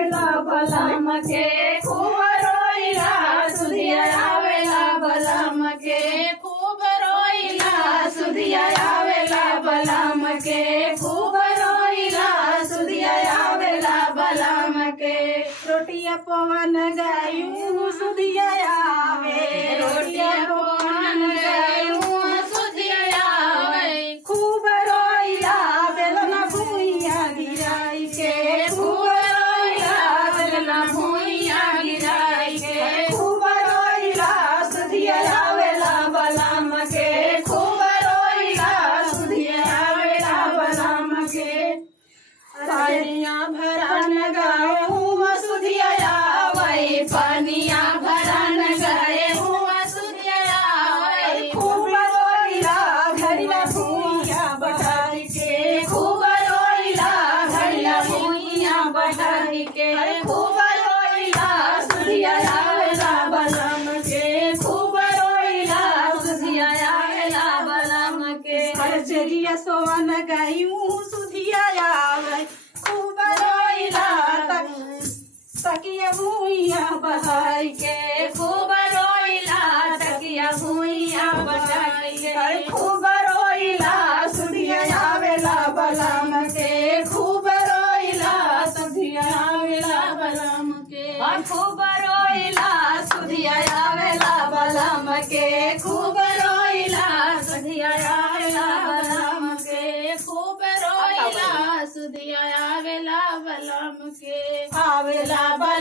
आवेला बलम के खूब रोइला सुधिया आवेला बलम के खूब रोइला सुधिया आवेला बलम के खूब रोइला सुधिया आवेला बलम के रोटिया पवन गायूं सुधिया आवे रोटिया पवन गायूं सुधिया आवे खूब रोइला बेलना भुइया गिराई के खूब रोइला बेलना भुइया गिराई के खूब रोइला सुधिया आवेला बलम के खूब रोइला सुधिया आवेला बलम के पानिया भरन गए हूँ सुधिया आवे पानिया भरन गए हूँ सुधिया आवे खूब रोइला घड़िया भुइया बढ़ाई के खूब रोइला घड़िया भुइया बढ़ाई के खूब रोइला सुधिया आवेला बलम के खूब रोइला सुधिया आवेला बलम के हरजरिया सोवन गायूं सुधिया आवे खूब रोइला तकिया भुइया बढ़ाई के खूब रोइला तकिया भुइया बढ़ाई के खूब रोइला सुधिया आवेला बलम के खूब रोइला सुधिया आवेला बलम के खूब रोइला सुधिया आवेला बलम के खूब